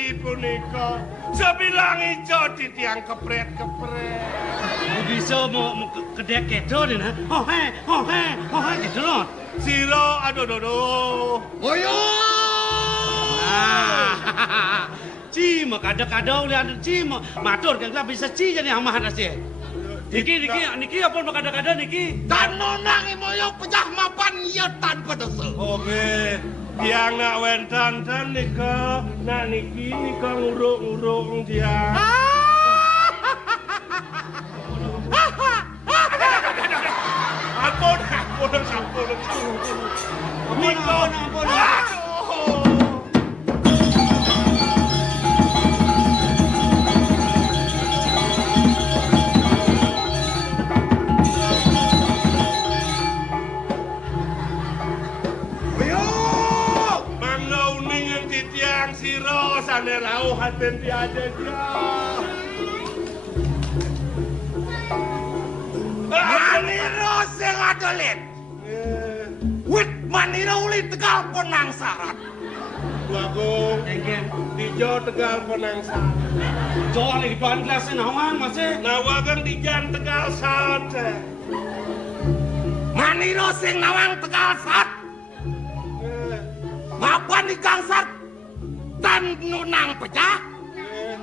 dadi punika sebilang ijo ditiang kepret-kepret. Bisa mau kedek kedo deh nah. Oh he gitu loh. Siro aduh. Oyo. Cima kada-kada lihat cima. Matur kan bisa ci jadi amah nasi. Niki apa kada-kada niki? Dan nonang moyo pecah mapan ya tanpa dosa. Oke. Tiang nak wentan dan nika nak niki nika ngurung dia. Ampun. Siro sane rauh haten tiada dia. Maniro sing adolit. Wit maniro uli Tegal Penangsaran. Bagong dijo Tegal Penangsaran. Jauh lagi tuan kelasnya nawang masih. Nawagang dijan Tegal Sate. Maniro sing nawang Tegal Sat. Mapan di Gangsat. Dan nunang pecah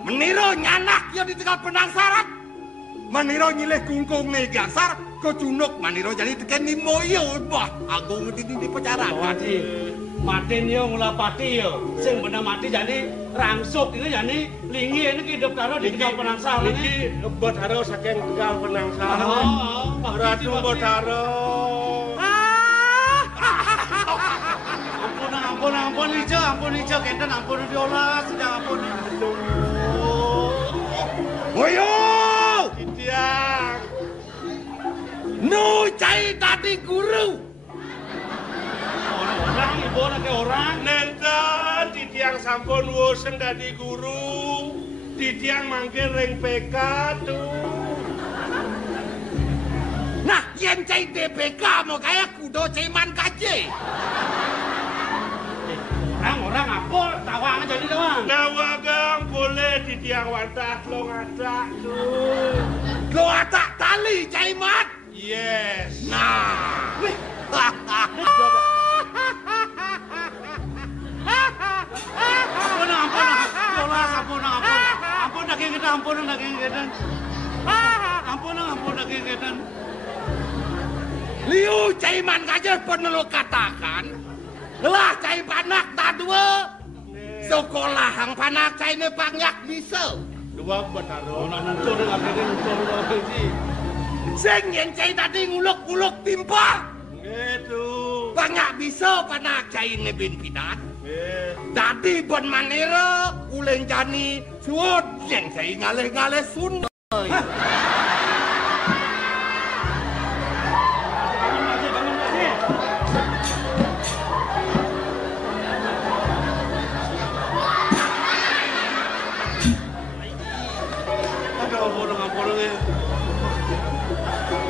meniro nyanak ya di Tegal Penangsaran meniro nyilih kungkung nih Gangsar ke junuk meniro jadi teken ni moyo bah agung di pecaran mati yo ngulapati yo sing bener mati jadi rangsuk ini jadi lingi ini hidup taruh di Tegal Penangsaran ini Botaro saking Tegal Penangsaran Ratu Botaro. Ampun ijo kenten ampun diolah sudah ampun. Oyo Titiang nu cai tadi guru orang ibu lagi orang nenten Titiang sampun wosen dadi guru Titiang mangke ring PK tuh. Nah yen cai DPK mau kayak kudo ceman kaje. Orang apa tawang jadi tawang. Nawagang boleh di tiang wantah lo ngadak tuh. Lo atak tali caimat. Yes. Nah. Ampun daging kita. Ampun daging kita. Liu caiman kaje penelu katakan. Lah cai panak tak dua. Sekolah hang panak cai ne banyak bisa. Dua Botaro. Nuncur lagi. Sing yen cai tadi nguluk-nguluk timpa. Gitu. Banyak bisa panak cai ne bin pidat. Tadi bon manera uleng jani suot yen cai ngaleh-ngaleh Sunda.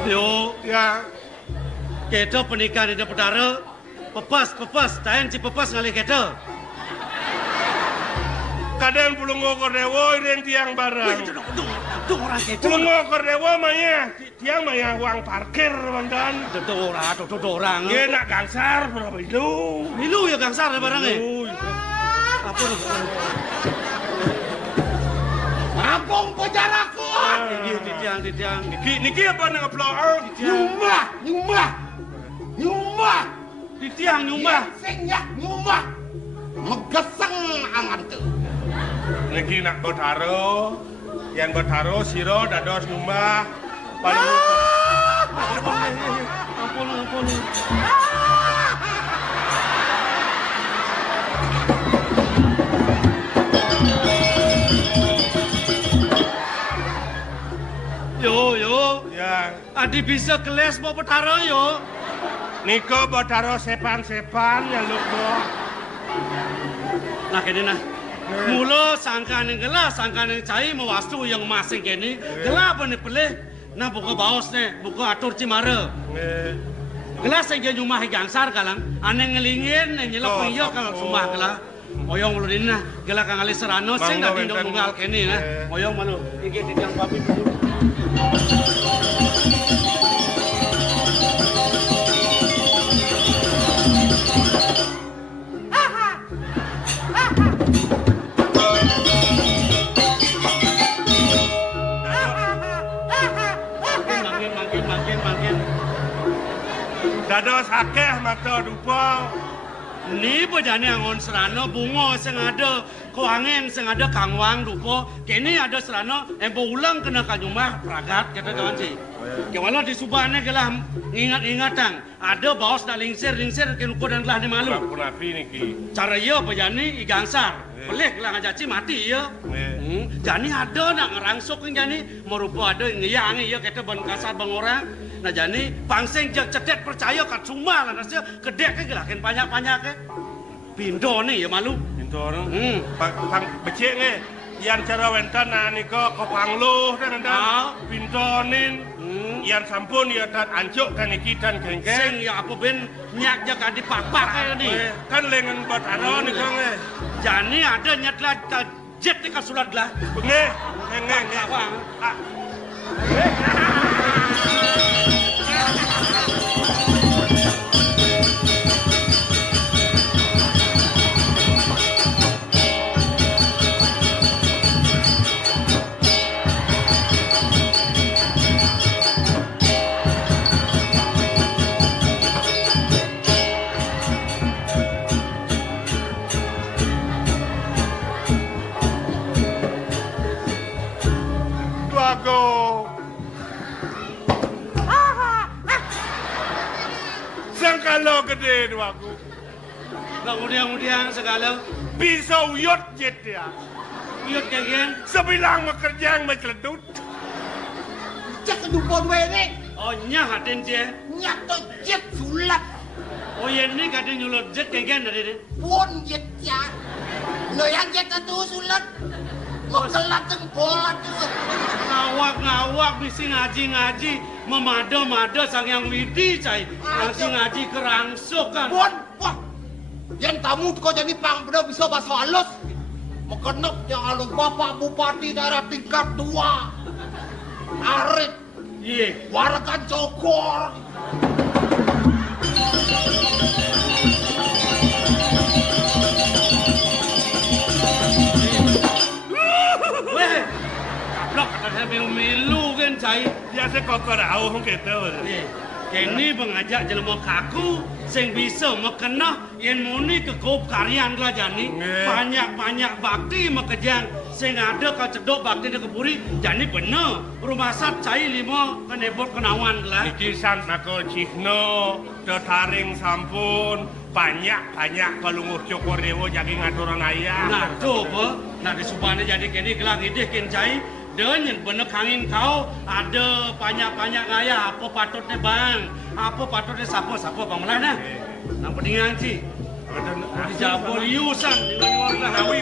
Yo, Ya. kita pernikahan di Botaro, pepas, tahan si pepas ngalih kita. Kadang pulung ngokor dewo iren tiang barang. Tuh orang kita. Pulung ngokor dewo maya tiang maya uang parkir mandan. Tuh orang. Dia nak gangsar berapa itu? Milu ya gangsar barangnya. Apa lu? Ampung pejaraku. Titiang. Niki apa nang aplauan? Nyumbah. Titiang nyumbah. Sing yak nyumbah. Megeseng angan tuh. Niki nak Botaro. Yang Botaro siro dados nyumbah. Paling Ampun. Yo. Ya. Adi bisa keles mau Botaro yo. Niko Botaro sepan ya lu kok. Nah kene nah. Mula sangkan yang gelas, sangkan yang cai mewastu yang masing kene. Gelas apa nih pelih? Nah buka baos nih, buka atur cimara. Gelas yang jadi rumah gangsar kalang. Aneh ngelingin, yang nyelok iyo kalau rumah gelas. Oyong malu dina gela kang ali serano sing dak dindong tunggal kene nah. Oyong malu iki titiang papi. Dados akeh mata dupa. Ni bejane angon serano bunga sing ada kuangen sing ada kangwang dupa. Kene ada serano empo ulang kena kanyumah pragat kata kawan si. Kewala di subane gelah ingat-ingatan. Ada baos dak lingsir kenuko dan gelah ni malu. Punapi niki. Cara iya bejane igangsar. Pelih gelah ngajaci mati ya. Jani ada nak ngerangsuk jani merupa ada ngiyang ya kata ban kasar bang orang. Nah jani pangsing jak cedet percaya kat sumah lah nasi kedek ke gelakin banyak-banyak ke. Pindo ni ya malu. Pindo orang. Pang becik ni. Yang cara wentan nika kopangluh dan anda. Pindo nin. Yang sampun ya tat ancuk kan iki dan gengke. Sing ya apa ben nyak jak adi pak-pak ke ni. Kan lengan buat aro nika ni. Jani ada nyat lah jet ni kasulat lah. Nge. Sangkalo gede duaku. Kemudian segala bisa uyut jet dia. Uyut kagian. Sebilang bekerja yang mencledut. Cek dupo dua ini. Oh nyah haden je. Nyah tu jet sulat. Oh yang ni kadang nyulut jet kagian dari ni. Pun jet ya. Lo yang jet itu sulat. Mekelat jempol tu. Ngawak bisi ngaji memada sang yang widi cai ngaji kerangsuk kan. Bon, wah. Yang tamu tu kau jadi pang benar bisa bahasa halus. Mekenok yang alung bapak bupati daerah tingkat 2. Arit. Iya. Warakan cokor. Milu kan cai. Biasa kau kerau hong kita. Kini mengajak jelema kaku sing bisa mekena yen muni kekop karyan lah jani. Banyak bakti mekejang sing ada ka cedok bakti de kepuri jani bener. Rumah sat cai 5 kenebot kenawan lah. Iki sant nako cihno tetaring sampun banyak kalunguh cokor dewo jadi ngaturan ayah. Nah coba nah di subane jadi kini gelang idih kin cai. Dan bener kangin kau ada banyak ngaya apa patutnya bang apa patutnya siapa bang melah nah nampak dengan si dijabol yusan dengan warna hawi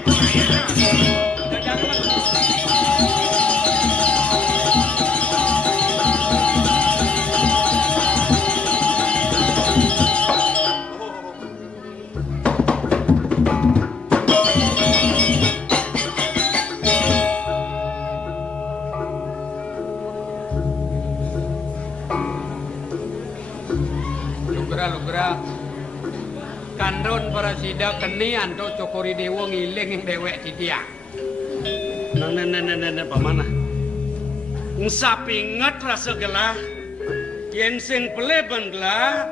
Lugra kandron para sida keni antuk cokori dewa ngiling yang dewek tidiak. Neng pamana. Ngsapi nget rasa gelah yen sing peleben gelah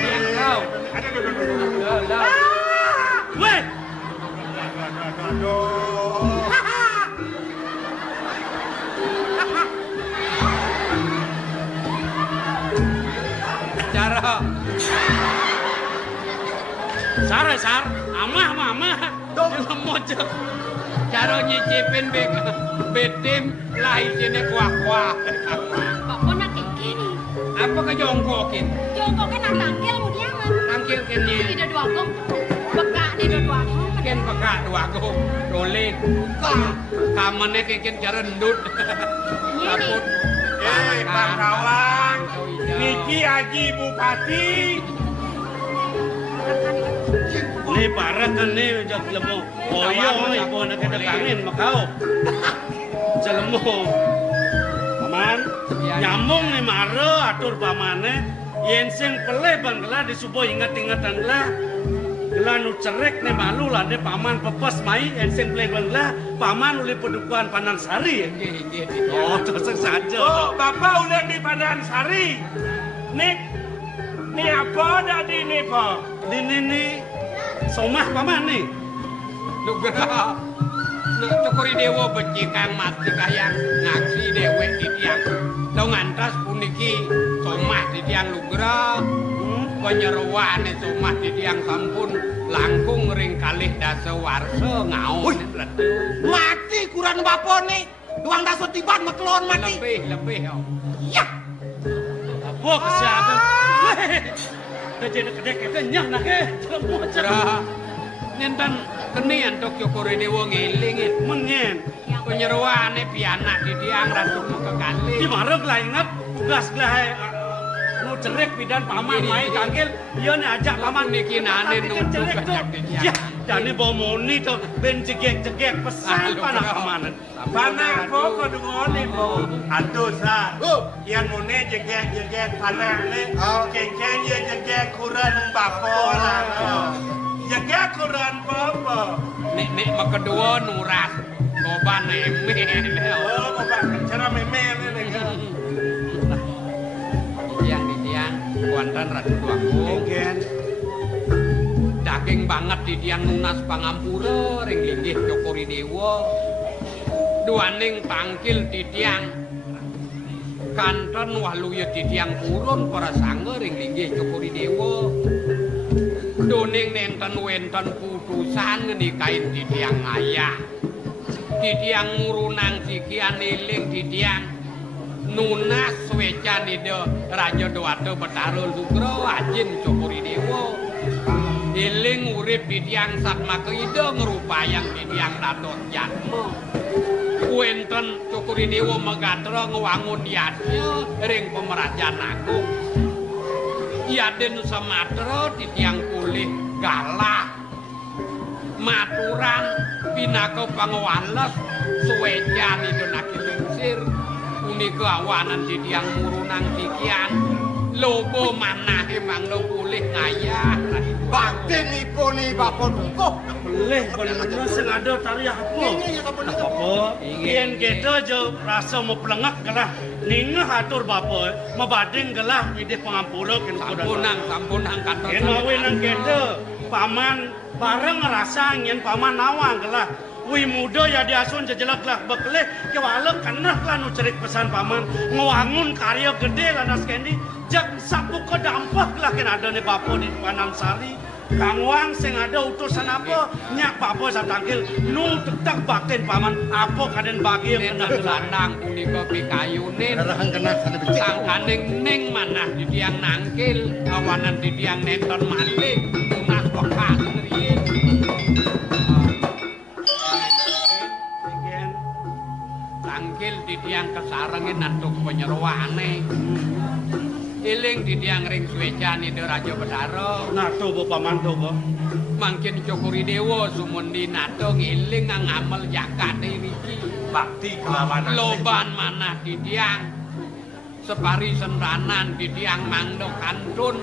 yang kau weh cara sar amah jangan mojok cara nyicipin betim lahir sini kuah Bapak nak kini. apa kejongkokin Jongkoknya nak tangkil mau diangan. tangkil kini Tidak dua gong. Bekak di dua gong. ken peka dua go rolin kamane kikin cara endut Ini. Pak kawan, niki Haji Bupati. Ni parah kan ni jak lemo. Oh iya, ibu nak kena kangen makau. Jelemo. Paman, nyambung ni mara atur pamane. Yen sing peleh bangla disubuh ingat-ingatan lah. Gelah nu cerek ni malu lah ni paman pepes mai yen sing peleh bangla paman uli pedukuhan Pandan Sari. Oh, terus saja. Oh, Bapak ulang di Pandan Sari. Ni apa tadi ni, Pak? Ni somah paman ni. Nugra nak cokori dewa becikang mati kayang ngaksi dewek di tiang. Dong antas puniki somah di tiang lugra. Penyeruan somah di tiang sampun langkung ring kalih dasa warsa ngaon. Mati kurang bapo nih. Tuang daso tiban mekelon mati. Lebih. Ya. Apa kesehatan? Kejadian kedek kenyang nak ke? Cerah. Nentan kenian tok cokori dewa ngelingin. Menyen. Penyeruan pianak di tiang ratu kekali. Di marek lah ingat tugas lah. Nu cerek bidan paman mai kanggil dia ni ajak paman niki nane nu cerek tu. Ya, dan ni bawa moni tu ben cegek pesan panah pamanan. Panah po ko dungon ni po. Aduh sa. Yang mone jegek panah ni. Kengkeng ye jegek kuran bapo lah. Jegek kuran apa? Nek makedua nuras. Koban emeh. Oh, Bapak cara memel ni kan. Kuantan ratu duaku daging banget di tiang nunas pangampura ring linggih cokori dewa duaning pangkil di tiang kanton waluya di tiang purun para sangga ring linggih cokori dewa doning nenten wenten putusan ngenikain di tiang ayah di tiang murunang sikian iling di tiang Nunas Swecan ide Raja Dewata Betara Lugra Ajin Cokori Dewa iling urip di tiang Satma Keide ngerupayang di tiang Datot Jatma kuenten Cokori Dewa Megatra ngewangun yadnya ring Pemerajaan Agung Yaden Sumatera di tiang pulih galah maturan pinaka pangwales Swecan ide nakilingsir punika awanan di tiang murunang sikian lobo manah emang lo pulih ngayah Baktinipun ni bapo dukuh. Boleh bener sing ada tari apa? Apa? Yen kita je rasa mau pelengak gelah ningah atur bapa mabading gelah ide pangampura ken sampunang kata. Yen awe nang kita paman bareng ngerasa ngien paman nawang gelah wi muda ya diasun jejelak lah bekelih kewalek kenah lah nu cerik pesan paman ngewangun karya gede lah nas kendi jak sapu ke dampah lah ken ada ni bapo di Pandan Sari Kang Wang sing ada utusan apa nyak bapo satangkil nu tetak batin paman apa kaden bagi kena gelandang punika pikayunin sangkaning ning manah di tiang nangkil awanan di tiang nenten malih tunas bekas riyin tangkil di tiang kesarengin nantuk penyeruane iling di tiang ring Swecan ide Raja Betara nato bo paman to bo mangkin Cokori Dewa sumundi nato ngiling ngamel jakat riki bakti kelawanan loban manah di tiang separi senranan di tiang mangdo kantun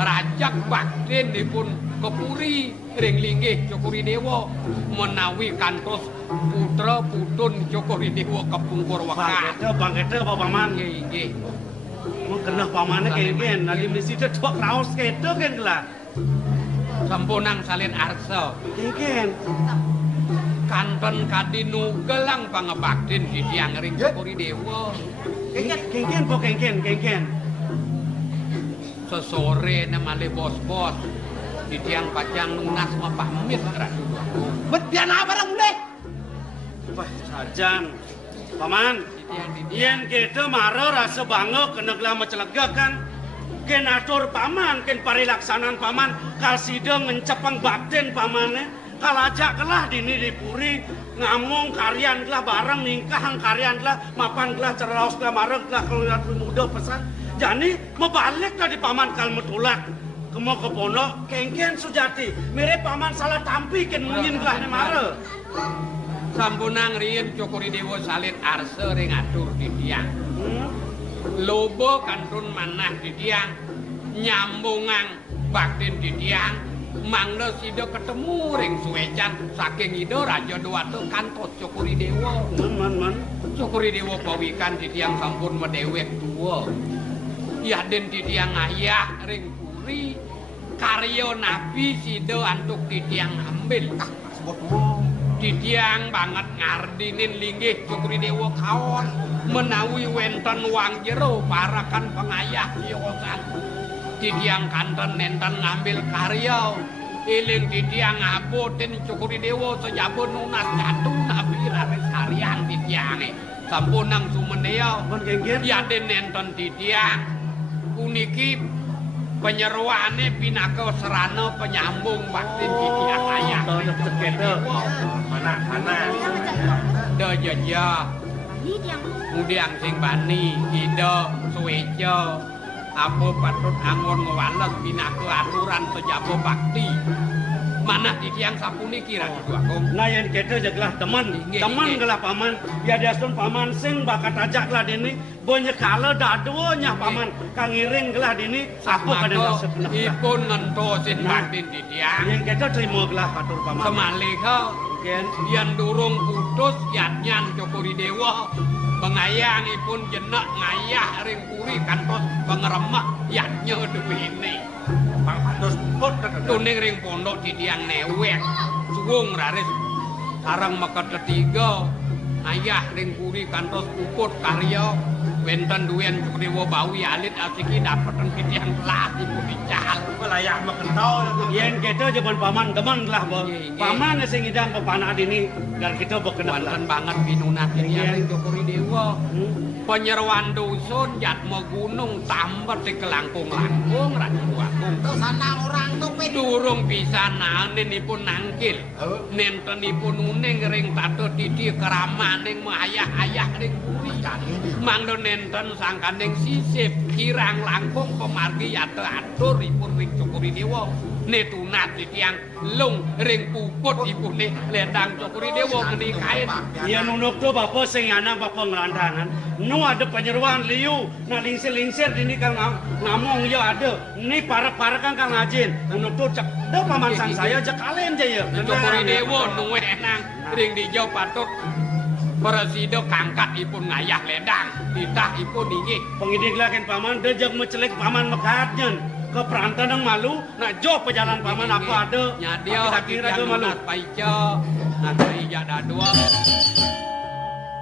rajak baktin dipun kepuri ring linggih Cokori Dewa menawi kantos putra putun Cokori Dewa kepungkur wekah bangkete apa paman nggih mun kenah pamane ken nali mesti tok raos kete ken lah sampunang salin arsa ken kanton kadinu gelang pangebaktin di tiang ring Cokori Dewa ken po ken sesore nemale bos-bos di tiang pacang nunas mapamit ratu Bet piana barang mulai. wah sajan paman yen kita mara rasa bangga kena gelah macelega kan ken atur paman ken parilaksanan paman kal sida ngencepang baktin pamane kal ajak gelah dini dipuri ngamong karyan gelah bareng ningkah karyan gelah mapan gelah ceraos gelah mareg gelah keluar muda pesan Jani membalik dari paman kalmu tulak. Kemo ke pondok kengken sujati. Mirip paman salah tampi ken mungkin gelah ne mare. Sampunang riyen Cokori Dewa salin arse ring atur di tiang. Lobo kantun manah di tiang. Nyambungang baktin di tiang. Mangda sida ketemu ring suwecan saking ida Raja Dewata kantos Cokori Dewa. Man. Cokori Dewa pawikan di tiang sampun medewek tuwa. Yaden di tiang ayah ring puri karya nabi sida antuk di tiang ambil. Di tiang banget ngardinin linggih Cokori Dewa kaon menawi wenten wang jero parakan pengayah yosan. Di tiang kanten nenten ngambil karya iling di tiang aboten Cokori Dewa sejabun nunas jatuh nabi raris karyan di tiange sampunang sumeneo yaden nenten di tiang puniki penyeruane pinaka serana penyambung baktin di tiang ayah Mana da jaja Ini tiang mudiang sing bani ida suweja apa patut angon ngewales pinaka aturan sejabo bakti manah di tiang sapuniki Raja Dewakung. Nah yang kita jaglah teman gelah paman. Ya diasun paman sing bakat ajak lah dini. Banyak kala dadonya paman kang iring gelah dini. Apa kadang rasa benar. Ipun ngentosin baktin di tiang. Yang kita terima gelah patur paman. Semalika yang durung putus yatnyan Cokori Dewa. Pengayangipun jenak ngayah ring puri kantos pengeremak yatnya duwene. Bang Patus put Tuning ring pondok di tiang newek suwung raris sarang meket ketiga ayah ring puri kantos puput karya wenten duwen Cokori Dewa bawi alit asiki dapeten di tiang kelas ibu dical layak makentau. Yang kita jaban paman teman gelah paman sing idang pepanah dini dan kita berkenal wonten banget pinunat di tiang ring Cokori Dewa. Penyeruan dusun jatma gunung tambet di kelangkung-langkung Raja Dewakung. Sana orang tuh Durung bisa nanenipun nangkil. Nentenipun uning ring tato didi keramaning ayah-ayah ring puri. Mangdo nenten sangkaning sisip kirang langkung pemargi yata aturipun ring Cokori Dewa. Netunat di tiang lung ring puput ipune ledang Cokori Dewa ngenikain. Ya nunuk tu bapa sing anak bapa ngelandangan. Nu ada penyeruan liu, na lingsir-lingsir dini kang ngamong ya ada. Ni para-para kang ngajin. Nunuk tu cek, dah paman sang saya cek kalian je ya. Cokori Dewa nuwe enang ring dijauh patut. Presida kangkat ipun ngayah ledang, titah ipun inggih. Pengidik lakin paman dejak mencelik paman mekatnyen. Ke perantan yang malu, nak jauh pejalan paman apa ada. Nyadia kira ke malu. Paica, nakari jada dua.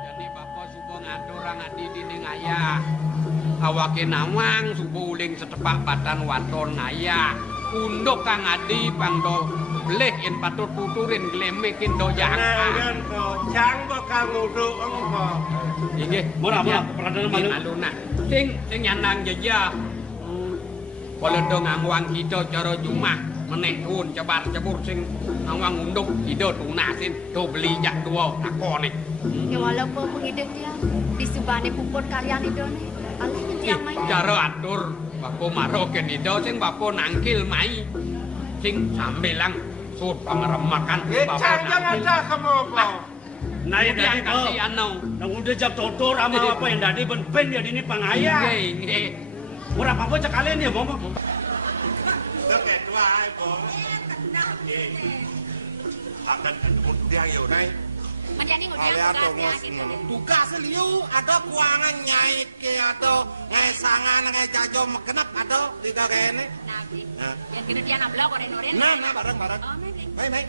Jadi bapa subuh ngadorang adi dinding ayah. Awake nawang subuh uling setepak batan waton ayah. Undok kang adi pangdo beleh in patut puturin glemekin do jangka. Kan kau cang bakal nguduk engkau. Inggih, Murah perantan malu. Maluna. Sing nyanang jejak. Kalau ngawang kita cara jumah menehun cebar-cebur sing ngawang unduk ida tunasin do beli jak dua takone. Ya walaupun pengidik dia di subane puput karyan itu nih. Alih tiang main. Cara atur bapa maroken ida sing bapa nangkil mai sing sambelang sud pangremakan Cang jangan ada kamu kau. Naik dari kau. kasih anau. Nang udah jap totor ama apa yang tadi ben dia dini pangaya. Nggih. Murah apa cek kalian ya, Bang? Dekat wae, Bang. Akan dia yo nai. Menjadi Kalian tuh tugas liu ada kuangan nyait ke atau ngesangan ngejajo mekenap atau tidak kene. Yang kena dia nablok orang Noren. Nah bareng-bareng. Baik.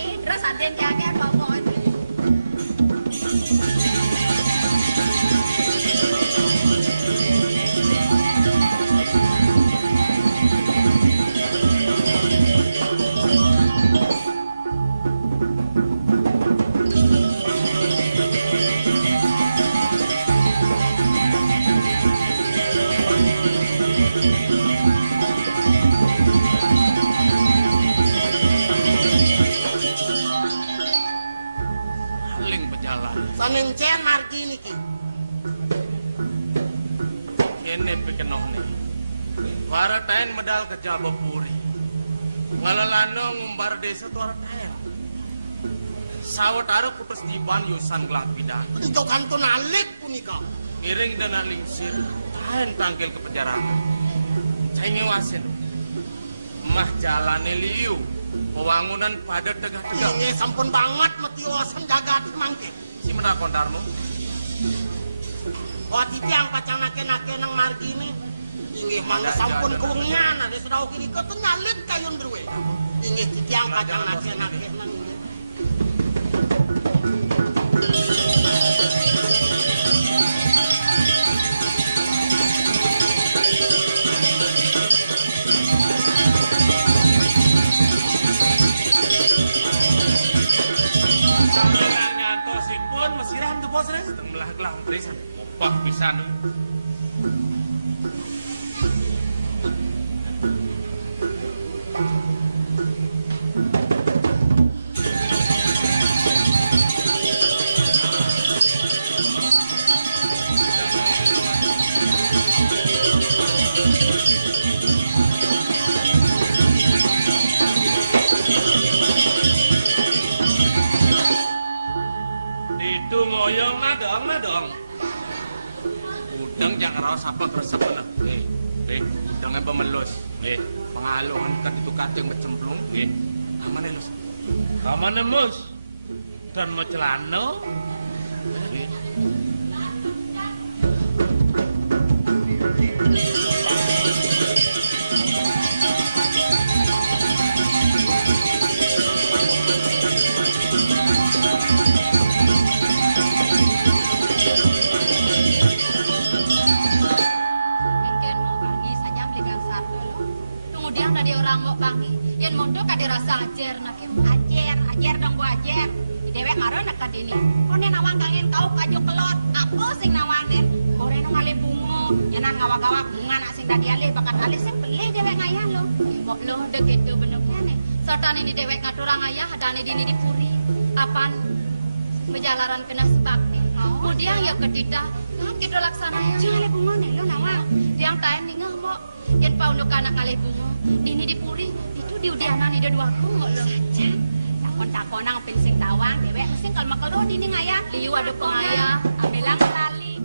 Terus ada yang kaget bapak. Senin cen kene pikenoh nih. Para tain medal ke Jabapuri. Ngalalano ngumbar desa tu orang tain. Sawat aro putus jiban yusan gelang bidang. Ito kanto nalik punika. Iring dan alingsir. Tain tangkil ke penjara. Saya nyewasin. Mah jalane liu. Pewangunan padat tegak-tegak. Ini sampun banget metiwasan jaga mangke. Si menakon Darmo. Wah titiang pacang nake-nake nang margi ini. Inggih mangga sampun kewengian. Ada sudah oke dikot nyalit kayun berwe. Inggih titiang pacang nake-nake nang Mesiran tuh bos res, tengah gelang berisan, opak pisan. Ngoyong nadong. Udang jangan rawas apa keresep na. Udangnya pemelus. Pengalungan kan itu kating bercemplung. Aman elus. Aman emus. Dan macelano. Mau bangi, yang mondo kade rasa ajar, nakim ajar dong gua ajar. Dewek maro nak kadini. Kone nawang kangen kau kaju kelot, aku sing nawanen. Kore no ngale bungo, nyanan ngawak-ngawak bunga nak sing tadi alih bakat alih sing beli dewek ngayah lo. Kok lo deket tu benernya nih. Serta ini dewek ngaturang ayah, hadane dini dipuri. Apan pejalaran kena sebakti. Kemudian ya ketida, kan kita laksana ya. Jangan bungo nih lo nawang. Diang kain ningah mo, yang pau nuk anak ngale bungo. Ini dipuri itu diudianan ide dua kumul loh. Takon-takonang pinsing tawang dewek sing kalau makelon ini ngaya liu ada pengaya ambilang kali.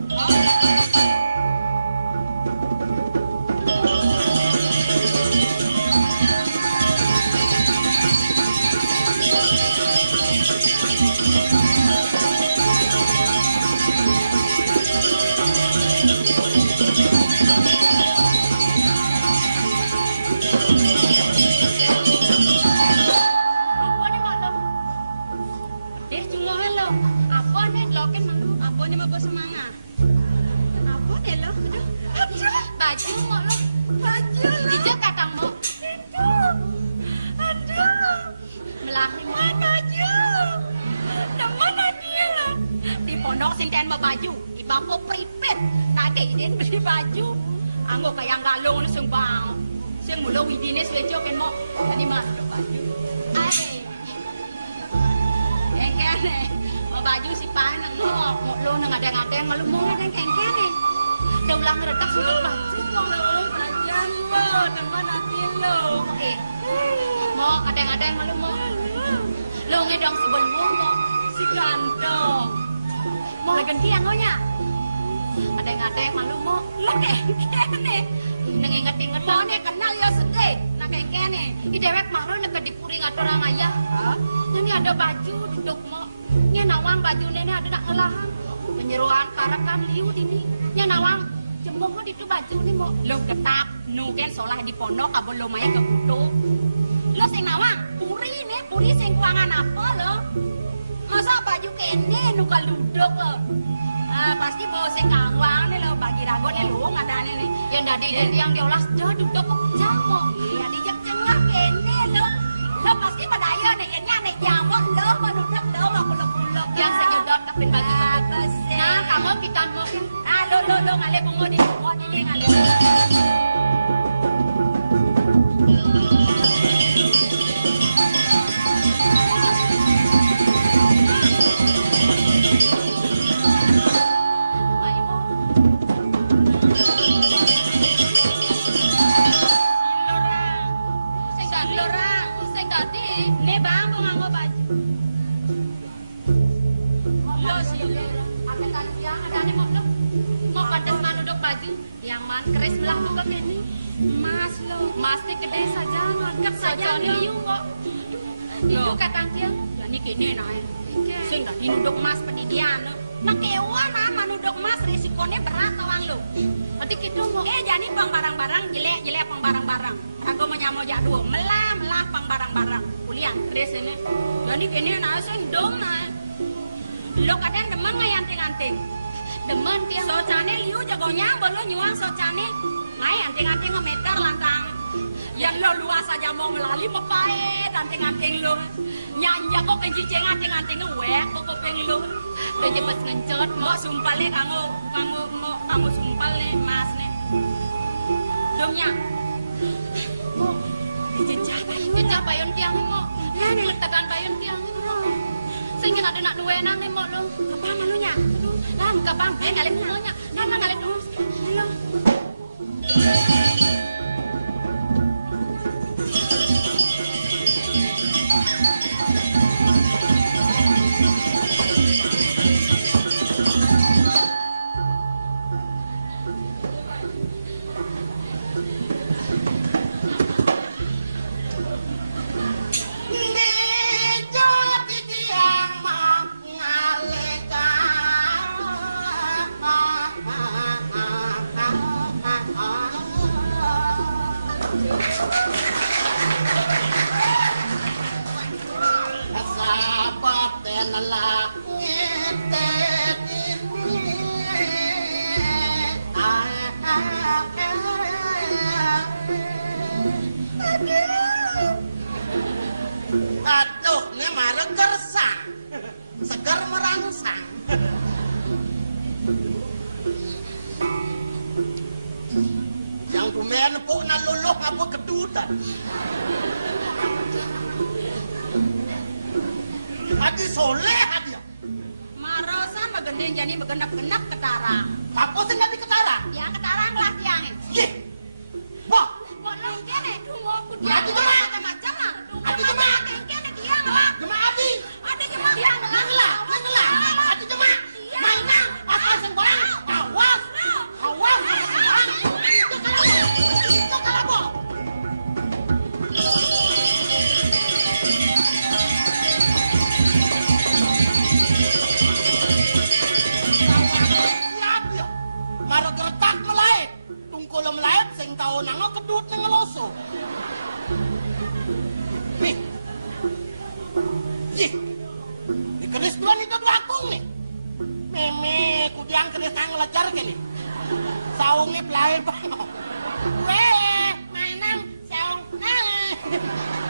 Baju di bangko pripet nade iden beli baju anggo kaya galong sing bang sing mulo widine sejo ken mo tadi mas baju ai kene mau baju si panang mo lo nang adeng-adeng malumong nang kene daulang redak sudah baju lo panjang lo teman atin lo mo adeng-adeng malumong lo ngedong sebel mo si gantong mau ganti yang nya adeng-adeng malu mau lo nih nang inget-inget lo nih kenal ya sedih nak kene di dewek malu nek dipuri ngatur orang ayah ini ada baju duduk mau nya nawang baju nenek ada nak ngelahan penyeruan karakan liut ini nya nawang jembok mo itu baju nih mau lo ketak nuken solah di pondok kabel lo main ke putu lo sing nawang puri sing kuangan apa lo masa baju kene nuka ludok lo pasti bawa sing kawang nih lo bagi ragon nih lo ngadane nih yang dadi yang diolah dah duduk ke jamu ya dijak cengah kene lo pasti padaya nih kene nih jamu lo menuduk lo makulok-kulok yang senyedot tapi bagi nah kamu kita mau lo ngale bungo di bungo ini ngale Jangan keris melang juga kini. Mas lo, mas ni gede saja, angkat saja liu kok. Itu kata dia, jadi kini naik. Sehingga dinuduk mas pendidian lo. Nak kewan nama nuduk mas risikonya berat kawan lo. Nanti kita mau jadi pang barang-barang jelek pang barang-barang. Aku menyamojak dua melah pang barang-barang. Kuliah keris ini. Jadi kini naik sendong naik. Lo kadang demen ngayanting-anting. Demen tiang socane liu jagonya belum nyuang socane. Ngai anting-anting meter lantang. Yang lo luas saja mau melalui mepaet anting-anting lo. Nyanja kok kencing anting-anting wek kok pengen lo. Kejepet ngencet mau sumpale kamu sumpale mas nih. Domnya. Mau jejak payun tiang mo. Ini letakkan payun tiang mo. Sehingga ada nak dua nang nih mo lo. Apa malunya? Lah muka bang, ngalih dulunya. Nah ngalih dulu. Halo. Aduh, ini malah gersang. Segar merangsang. Yang dumen pun naluluh ngapa kedutan. Hadi soleh hadi. Marosan begendeng jadi begenap-genap ketarang. Apa sih jadi ketarang? Ya ketarang lah tiangin. Ih. Wah, Kok lo kene tunggu aku dia. Hadi jemaah. Macam lah. Hadi jemaah. Kene tiang lah. Jemaah hadi. Ada jemaah tiang lah. Nanglah. Hadi jemaah. Mainan. Apa sembarang? Awas. Awas. Itu kalabo. Maro gertak melaut, tungkol melaut, sing tau nango kedut ngeloso. Nih, ih, di keris dua nih tuh akung nih. Meme, kudiang keris kang ngelajar gini. Saung nih pelayan banget. Weh, mainan saung.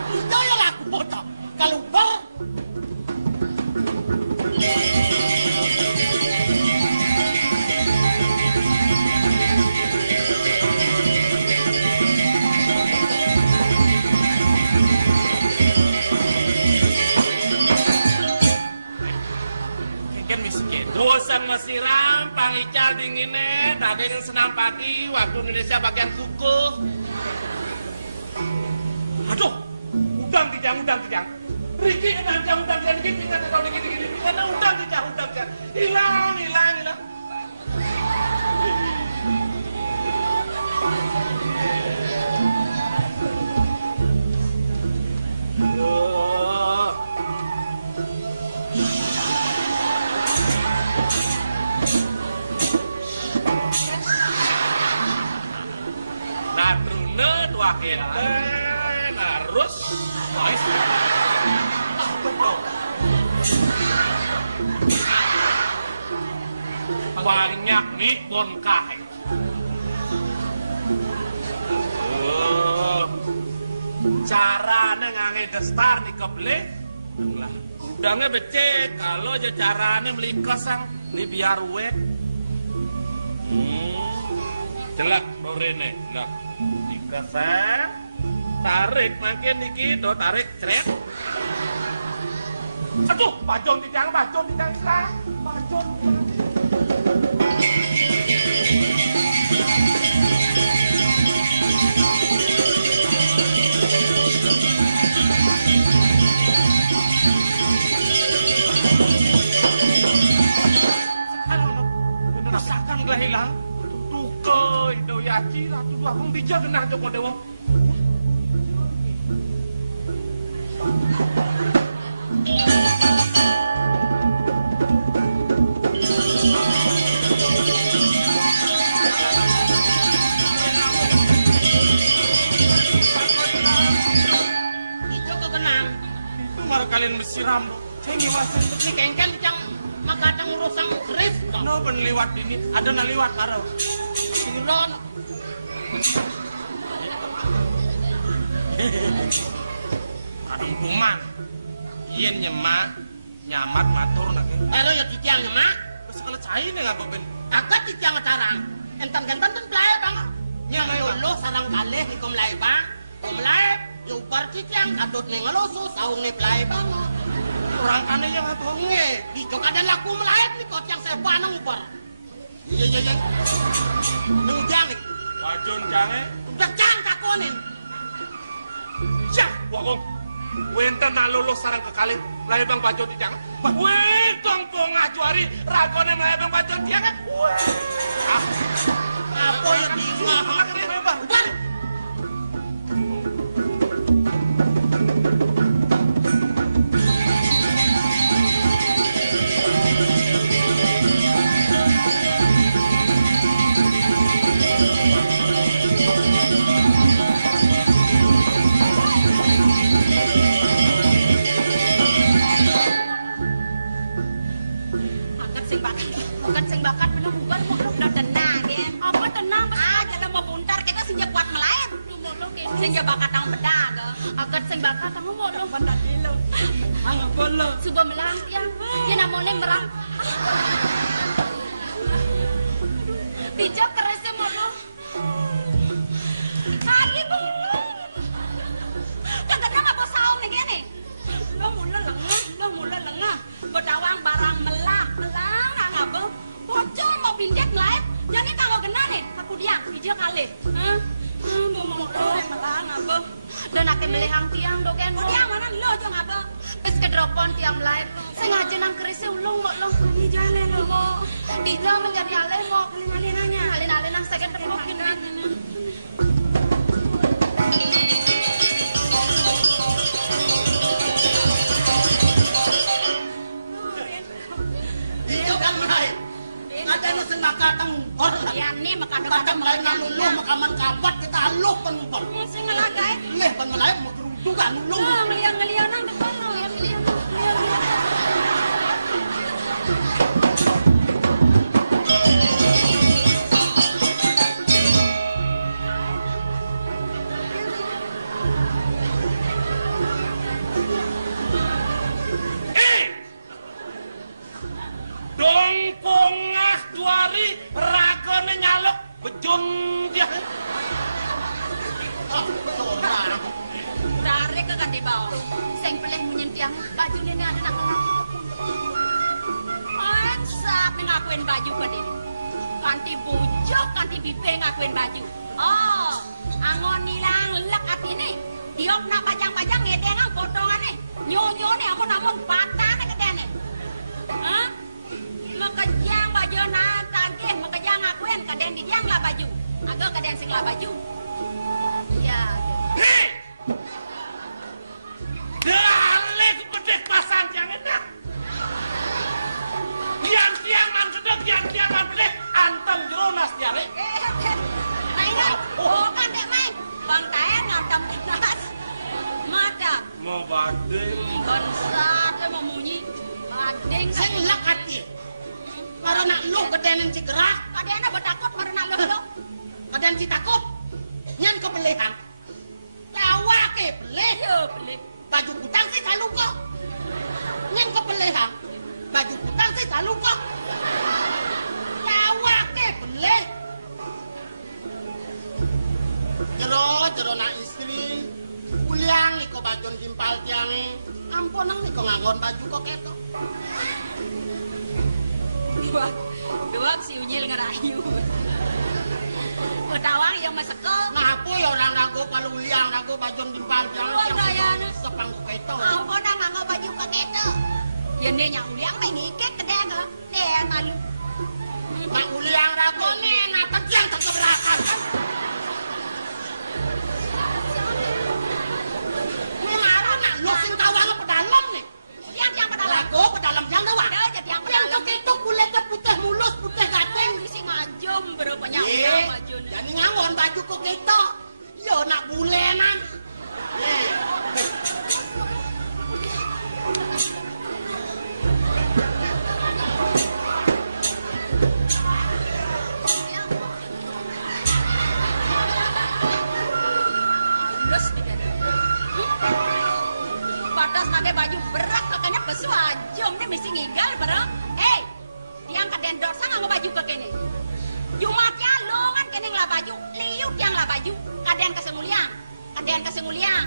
Itu yang laku bocor. Kalau bol. Bosan masih rampang ical dinginnya, daging senam pagi, waktu Indonesia bagian kuku. Aduh, udang kijang. Riki udang Riki tinggal tahu dingin. Karena udang kijang. Hilang. Kita harus banyak nih bonkai. Caranya ngange destar di keble. Udangnya becet, kalau aja caranya melingkos sang di biar wet. Jelak borene, jelak. Dikasih, tarik makin dikit, tarik cret. Aduh, bajong di sana. Bajong. Rasakan gak hilang? Tukoy, doyan Haji ratu dua wong bija genah Joko Dewa. Joko kenang. Itu malah kalian mesiram. Saya ngiwasin Si kengkel yang makadang urusan keris. no ben liwat ini, ada na liwat karo. Siron. Kadang kuman. Yen nyemak, nyamat matur nak. Ero ya titiang mak. Terus kalau cai nih nggak ben. Agak titiang tarang. Entang-entang ten playa bang. Nya lo sarang kalih ni kumlay bang. Kumlay ubar titiang kadot ning ngaloso saung ni playa bang. Orang kane yang apa nge? Iko kada laku melayat ni kot yang saya panang ubar. Iya. Nung jangit. Wajun jange. Udah jang kakonin. Siap, wakong. Wenten nak lulus sarang ke kali. Lai bang bajo di jangan. Weh, tongpong ajuari. Ragone lai bang bajo di jangan. Weh. Apa ya di Banget nih bang. Ubar. Bukan sing bakat belum bukan mau udah tenang ya. Apa tenang aja mau buntar kita sing kuat melayat. Sing bakat ang bedag. Agak sing bakat ang mo do banda dilo. Ang bolo. Suba melang ya. Yan amone merang. Bijak keres mo do. Kali mo. Kagak na apa saung ni gini. Lo mula lengah. Bedawang barang melang ngabo. Bocor mau pindah lain. Jadi kalau kena nih, aku diam, hijau kali. Mau melang ngabo. Dan akan melehang tiang doken. Tiang mana lo jo ngabo. Terus kedropon tiang lain. Sengaja nang keris ulung kok lo pergi jalan lo. Tidak menjadi alih mau alin-alinannya. Alin-alin nang second terimokin. Ada nu sing makadang umpor. Ya nih makadang Lain ngaluluh makaman kabat kita aluh kan umpor. sing ngelagay. Leh pan malay mo turun juga nulung. Ngeliang nang depan lo. Dongpongas duari ragone nyalok bejun dia. Dari ke kan di bawah. Sing pelih menyentiang baju ini ada nak ngelak. Saat ngakuin baju ke ini. Kanti bujok, kanti bibe ngakuin baju. Oh, angon nilang lek hati ini. Diok nak pajang-pajang ngedengang potongan nih. Nyonya nih aku namun patah nih kedene. Hah? Makejang baju na tangkeh, makejang ngakuin kaden di diang lah baju. Agak kaden sing lah baju. Ya. Dalek pedek pasang jangan dah. Tiang-tiang sedot tiang-tiang pedek antam jeronas diare. Mainan, bukan dek main. Bang Taen ngantem jeronas. Mata. Mau badeng. Bansat mau munyi. Badeng. Sing lek hati. Para nak lu kedenen si gerak. Kadena betakut marana lo. Kaden si takut. Nyan kebelehan. Tawa ke beleh. Yo beli. Baju kutang sih selalu kok. Nyan kebelehan. Baju kutang sih selalu kok. Tawa ke beleh. Jero nak istri. Uliang nih kok baju jimpal tiangnya. Ampunang nih kok nganggon baju kok ketok. Dua si unyil ngerayu. Pedawang yang masekel. Ngapu ya orang ragu kalau uliang ragu baju jimpal tiangnya. Wah gayana. Sepangku ketok. Aku pada nganggo baju paketo. Yang dia yang uliang main iket kedena. Malu. Nak uliang ragu nih, nak terjang terkebelakan. tiang lah baju. Kadean kesemulian. Kadean kesemulian.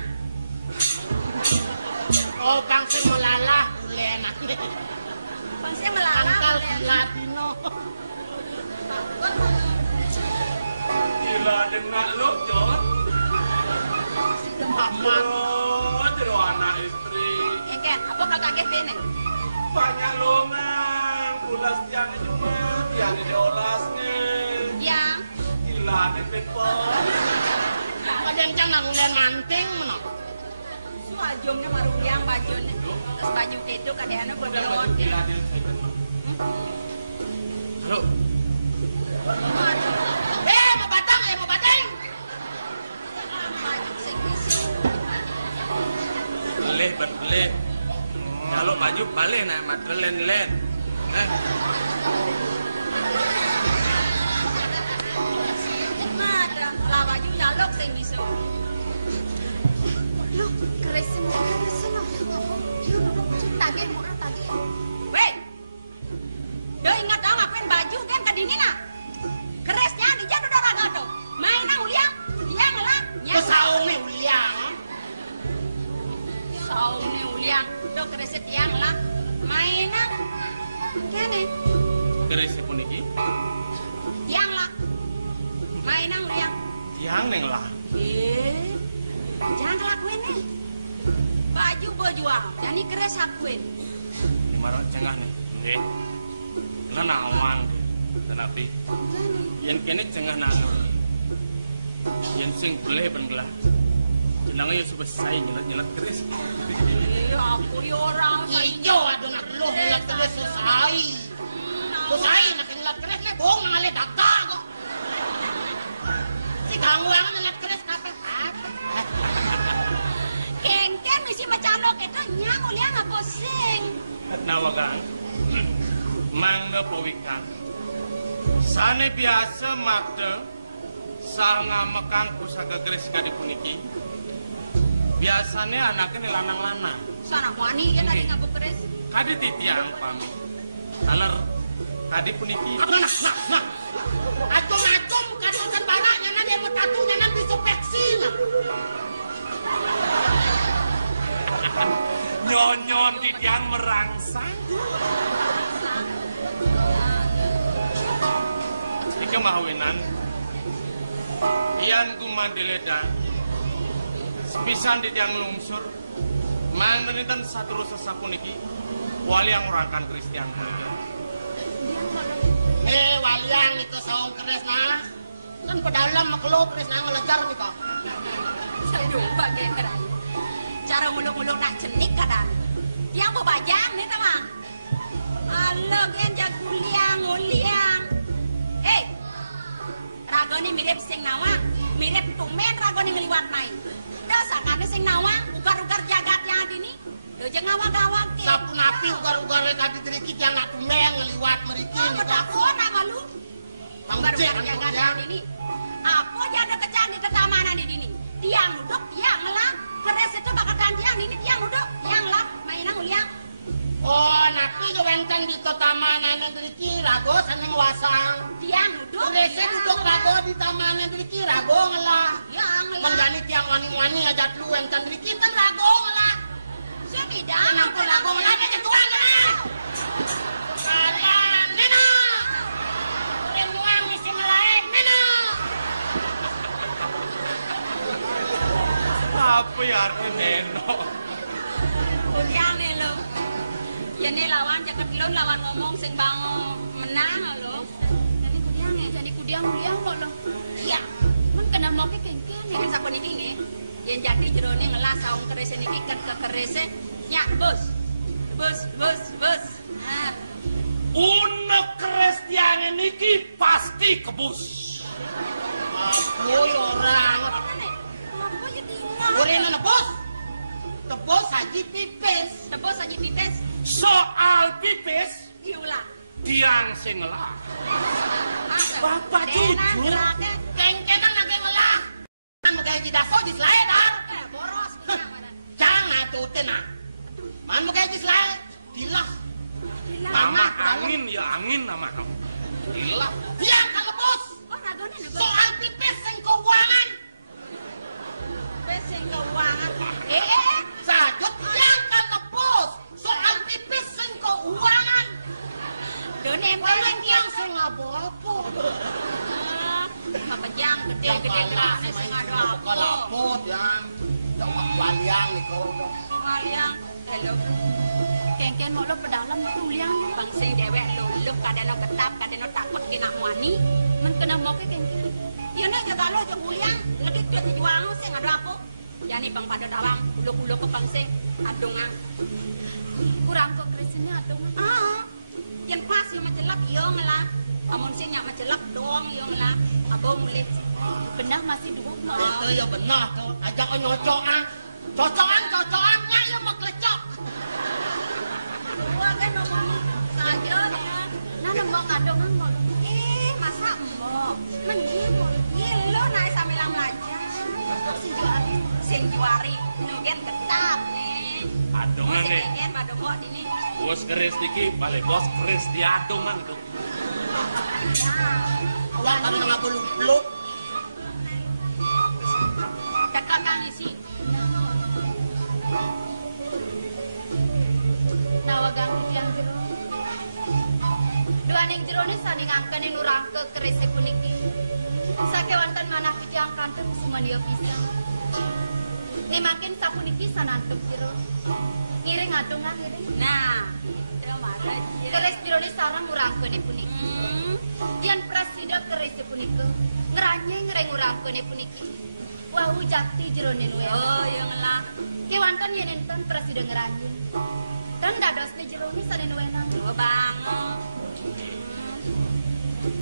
Oh, pangsi melalah boleh enak. Pangsi melalah. Angkal Latino. Gila dengar lo, Jod. Apa? Jero anak istri. Engken, apa kagak kaget nih? Banyak lo, Mang. Pulas tiang cuma tiang diolas nih. Yang Gila nih pepon. Kadang jangan ngundang manting mana? bajungnya marung yang bajunya. Terus baju itu kadeannya berdon. Halo. Mau batang, mau batang. Baju sing-sing. Beleh. Kalau baju balik nak mat len. Ada lah baju jalok sing-sing. Yuk, keresin. Tagen mau tagen. Weh. Yo ingat dong ngapain baju kan kadini nak. Keresnya dijadu darah gado. Mainan uliang. Yang lah. Kesaungi uliang. Saune uliang. Do kereset yang lah. Mainan. Kene. Keres pun iki. Yang lah. Mainan uliang. Yang neng lah. Jangan ngelakuin nih. Baju gue jual, jadi keres akuin. Marah cengah nih. Nih. Kena nawang. Tenapi. Yang kene cengah nawang. Yang sing beleh ben gelah. Jenangnya ya selesai nyelat keris. Aku ya orang Ijo aduh nak lu ngelat keres selesai. Selesai nak ngelat keres nih bohong ngale daga kok. Si gangguan ngelat keres kapan? Kengken misi macam lo kita nyang uliang apa sing. Nawagan. Mangga pawikan. Sane biasa makde sanga mekang pusaka keris kadi puniki. Biasanya anaknya lanang-lanang. Sana wani ya tadi ngaku keres. Kadi titiang pami. Taler kadi puniki. Nah. Acung-acung katusan barangnya nanti mau tatunya nanti supeksi. Nyon-nyon titiang merangsang. Ika mahawinan. Iyan gumandiledan. Sepisan titiang lungsur. Mangdenitan satu rusa sapuniki. Wali yang merangkan Kristian. Waliang itu saung keres nah. Kan pedalam maklub keres nah ngelejar gitu. Saya lupa gerak. Cara muluk-muluk nak cenik kadang. Yang mau bajang nih teman. Halo gen jaguliang uliang. Rago ni mirip sing nawa, mirip tumen rago ni ngeliwat mai. Dosa kan sing nawa, ugar-ugar jagat yang dini. Yo jeung ngawag-awag ke. Sapu napi ugar-ugar tadi sedikit yang nak tumen ngeliwat meriki Oh, gitu. takona malu. Ugar-ugar jagat yang dini. Apa jadi kejan di ketamanan di dini? Tiang duduk, tiang lah. Keres itu bakal tiang ini tiang duduk, tiang lah. Mainan uliang. Oh, napi jawenteng di tamanan sedikit rago seneng wasang. Tiang duduk. Keresnya duduk rago di tamanan sedikit rago ngelah. Tiang lah. Menggali tiang wani-wani ngajak lu wenteng sedikit kan rago ngelah. Saya tidak. Kenapa rago ngelah aja tuang ngelah. Salah, Nena. Remuang mesti ngelain, Nena. Apa ya arti neno? Uliang nih lo. Jadi lawan jaket lo lawan ngomong sing bango menang lo. Jadi kudiang lo. Iya. Men kena mau ke kengkeng nih kan sakon iki nggih. Yen jadi jerone ngelas saung keres niki kan ke kerese nyak bos. Bos. Nah. Unek keres tiang niki pasti kebus. Woi orang. Apa jadi nyak? Urena nebus. Tebus haji pipis. Tebos aja tites. Soal pipis, Diulang. tiang sing ngelah. Bapak jujur. Kengkengan lagi ngelah. Kan mau kayak jidaso di selai dah. Boros. Jangan tuh tenang. Man mau kayak di selai. Dilah. Nama angin ya angin nama kamu. Dilah. Yang kan lebus. Oh, ragone nego. Soal pipis yang kau buang yang gede-gede sing ada apa? Kalapot yan. Tawag waliang ni ko. Waliang. Hello. Kengken mau lo pedalam tuliang. Bangsing dewek luluh kadang lo ketap, kadang lo takut kena wani. Men kena mau ke kengken. Ya nak jaga lo jeng uliang. Lagi dia juang sing ada apa? Ya ni bang pada dalam ulo-ulo ke bangsing adungan. Kurang kok krisnya adungan. Yang pas yang macelap yong lah. Amun sing nyak macelap doang yong lah. Abang lihat benar masih dua. Itu ya benar tu. Ajak kau nyocok ah. Cocokan nyak yang mau kelecok. Dua kan ngomong saja ya. Nah nembok adungan mau. Masa mbok. Menjimu. Lo naik sambil aja. Sing juari nugen tetap nih. Adungan nih. Nugen pada bot ini. Bos keris diki, balik bos keris di adungan tuh. Wah, kami nak belum. Katakan isi. Tawagang yang jero. Dua ning jero ni sandingangkeun ing urang ke keris puniki. Sakewanten manah pitiang kanten sumandio pisang. Makin sapuniki sanantum jero. Ngiring adungan ngiring. Nah, keris jero ni sareng urangkeun puniki. Dian presiden keris puniki. Ngeranye ngereng urangkeun puniki. Wah, jati jero ni nuwe. Oh, yang lah. Kewanten yen enten presiden ngeranye. Dan dados ni jero ni sane nuwe nang. Oh, banget.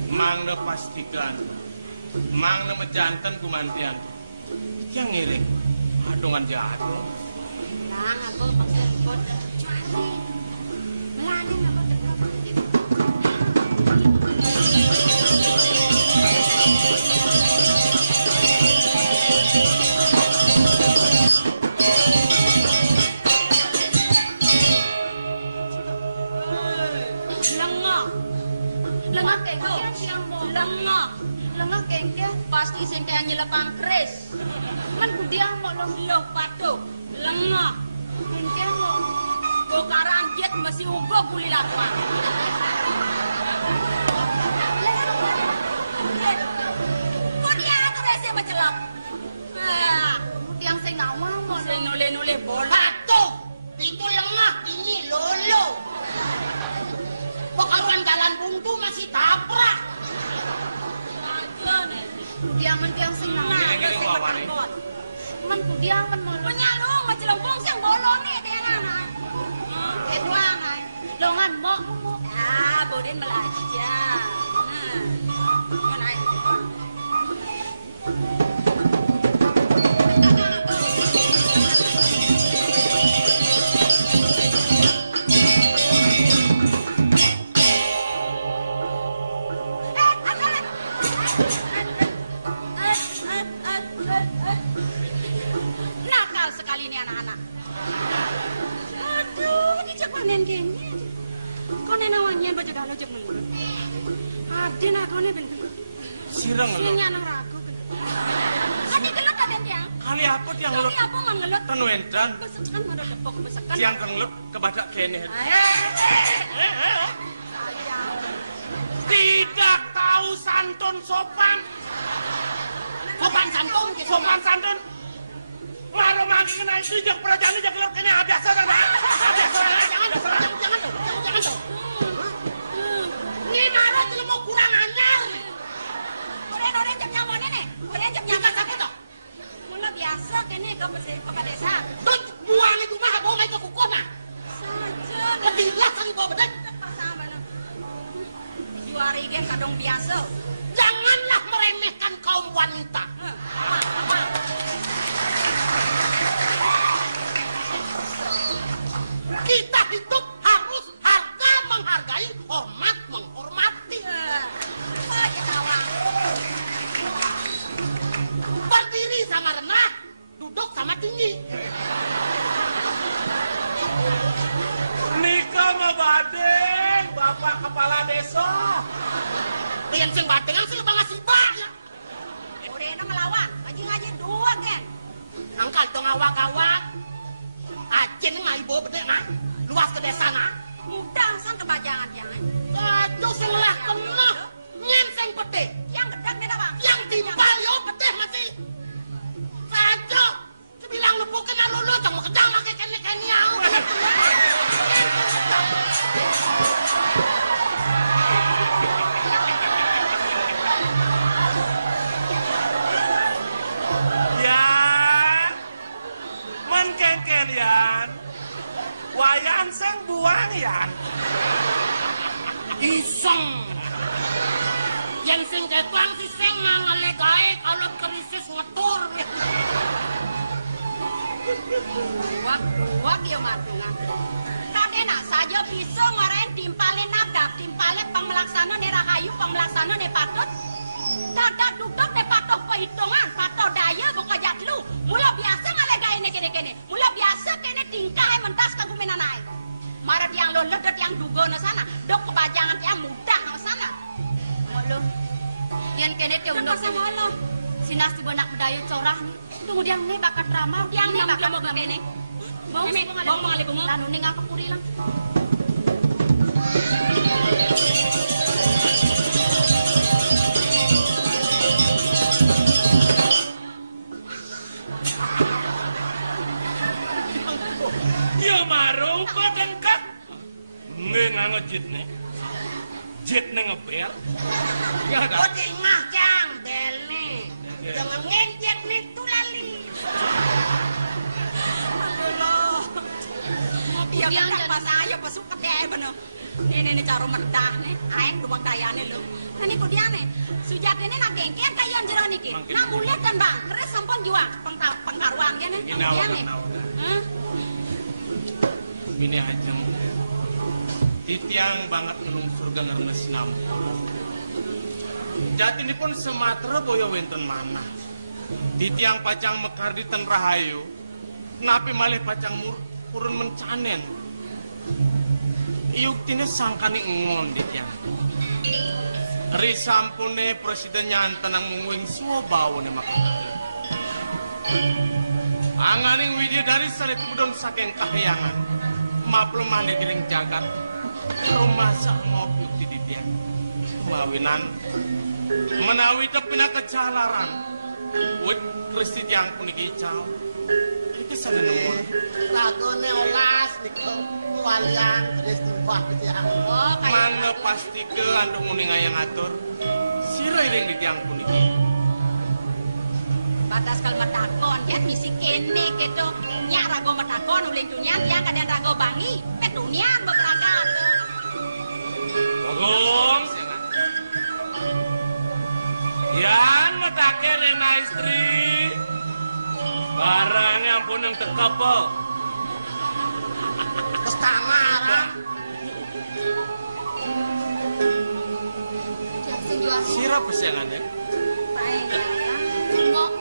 Mangna pastikan. Mangna mejanten kumantian. Yang ngiring adungan jatuh. Nang aku paksebut. Melani apa? Lengah kengke pasti sing kaya nyelepang keris. Man budiang mau loh patuh. Lengah kengke mau bokaran jet masih ugo guli lapan. Kok dia kerisnya mencelap? Budiang sing ngawang mau sing nule-nule bola. Patuh, itu lengah, ini lolo. Pekaruan jalan buntu masih tabrak. Budiang men sing ngawang. Ngiring wawan nih. Man budiang men mau. Penyalung macelempung sing bolo nih dia anak. Doang ay. Longan mo. Bodin belajar. Mana ay. Nakal sekali ini anak-anak. Aduh, ini cek panen gengnya. Kau nenawannya baju dalam cek menurut. Ada nak kau ne bentuk. Sirang lo. Ini anak ragu. Adi gelut ada tiang. Kali apa tiang lo? Kali apa ngelut? Tanu entan. Besekan mana depok besekan. Tiang kengelut kebaca kene. Tidak tahu santun sopan. Sopan santun, Sopan santun. Malu mangki kena sijak perajaan sijak lo kene biasa kan? Jangan. Ini naruh tu mau kurang ajar. Orang jam nyaman ini. Orang jam nyaman apa tu? Mula biasa kene ke desa. Tuh, buang itu mah bawa ke kukona. Saja. Lebih lah kali bawa betul. Juari gen kadang biasa. Janganlah meremehkan kaum wanita. Kita hidup harus harga menghargai, hormat menghormati. Berdiri sama rendah, duduk sama tinggi. Nikah mah badeng, bapak kepala desa. Yang sing badeng sing banget sih banyak. Udah melawan, ngaji dua kan. Angkal dong awak-awak. Acin ngai bawa bedek nah. Luas ke desa nah. Mudah sang kebajangan jangan. Aduh sing lah kenah. Nyen sing yang putih. Yang gedang deh bang. Yang timpal yo putih masih. Saja. Sebilang lu bukan lulu jangan kedang pakai kene-kene au. Ya, men kengken yan. Wayan sang buang yan. Iseng. Yang sing ketang si sing ngale gae kalau krisis ngetur. Wag yo ngatungan. Kakena saja bisa ngarain timpalin nagak, timpalin pemelaksana ne rahayu, pemelaksana ne patut. Dadak duduk ne patuh perhitungan, patuh daya kekajat lu. Mula biasa ngale gae ne kene-kene. Mula biasa kene tingkai mentas kagumenan naik. Marat yang lo ledet yang dugo na sana, dok kebajangan yang mudah na sana. Mulu. Yan kene te uno sama lo. Sinas ti benak budaya corah ni. Tunggu diang ni bakat drama, diang ni bakat mau kene. Mau ngali kumo. Lanu ning apa puri lang. Dia marung badan kat. Nggak jit nih. Jit nih ngebel. Ya Oh tingah jang bel nih. Jangan ngenjet nih tulali. Iya kan pas ayo pasuk ke dia bener. Ini cara mendah nih, aing dua dayane lu. Ini ku dia nih. Sujat ini nak kengken kayan jero niki. Nah mulia kan bang, terus sampun juang pengkaruang ya nih. Dia nih. Ini aja. Titiang banget nulung surga ngeremes nampol. Jati ini pun Sumatera boyo wenten mana. Titiang pacang mekar di ten rahayu. Napi malih pacang purun mencanen. Iuk tini sangkani ngon titiang. Risampune presiden nyantan ang mungwing suwabaw ni makakakil. Anganing widya dari sarit mudon saking kahayangan. Maplumah ni kiling jagat. Rumah sa ngopi di didian. Mawinan. Menawi ka pinakacalaran. Wit presiden pun igicau. Itu sana namun. Lagu neolas di walian kristiwah yang. Oh kayak. Mana pasti ke andung muning ayang atur. Siro iring di tiang pun iki. Batas kalau matakon ya misi kene gitu. Nya rago matakon ulin dunia dia kadang rago bangi. Dunia bekerja. Bagong. Yan matake na istri. Barangnya ampun yang tekapa. Kestangan. Sira pesengannya. Baik. Ngok.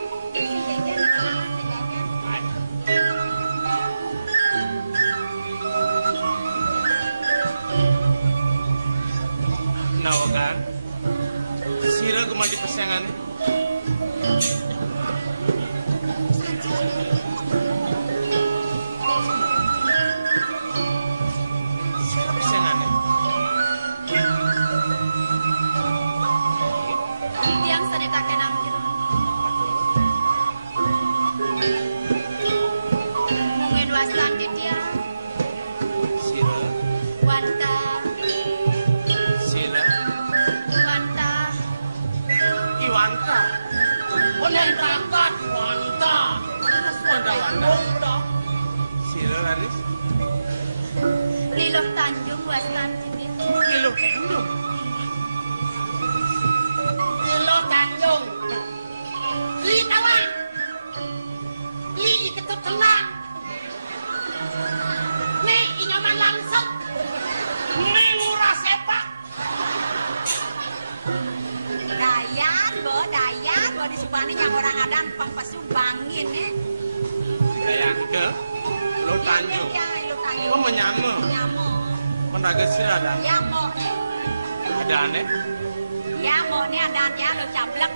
Nawakan. Sira kemana pesengannya? Sira pesengannya. Yang sedekah kenang gitu. Mengeduaskan dia. Sira. Wanta. Sira. Wanta. Iwanta. Oleh berangkat wanita. Wanda. Sira laris. Liloh Tanjung Wasnan sini. Kilo Tanjung. Kilo Tanjung. Li tawang. Li ketut tenang. Nih inyaman langsung. Nih murah sepak. Dayan, di Subani yang orang Adam pempesu bangin nih. Kayak ke Lo Tanjung. Iya, Liloh Tanjung. Oh menyamu. Nyamu. Menaga sira ada. Ya mau nih. Ada aneh. Ya mau nih ada ya lo cablek.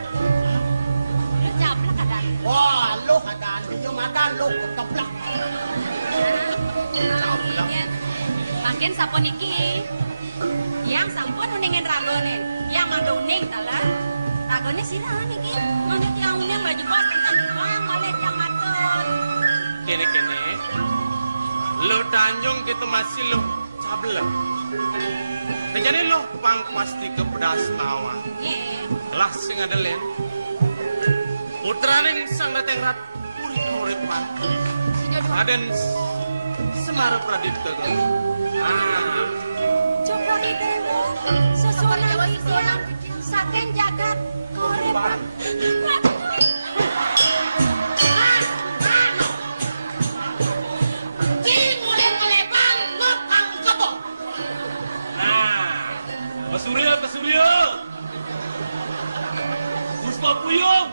Lo cablek ada. Wah, lu ada anjing ada lu keplak. Makin sampun iki. Yang sampun uningin ragonin. Yang manduning tala. Bagone silang iki. Ngono tiang unang baju bos tentang doang oleh tiang matur. Kene. Lo Tanjung kita masih lo sableng. Jadi lo pang pasti ke pedas tawa. Lah sing adelen. Putraning sang dateng rat urip pati. Aden Semar Pradipta. Coba kita sesuai Jawa itu saking jagat korepan. Surya. Puspa Puyung.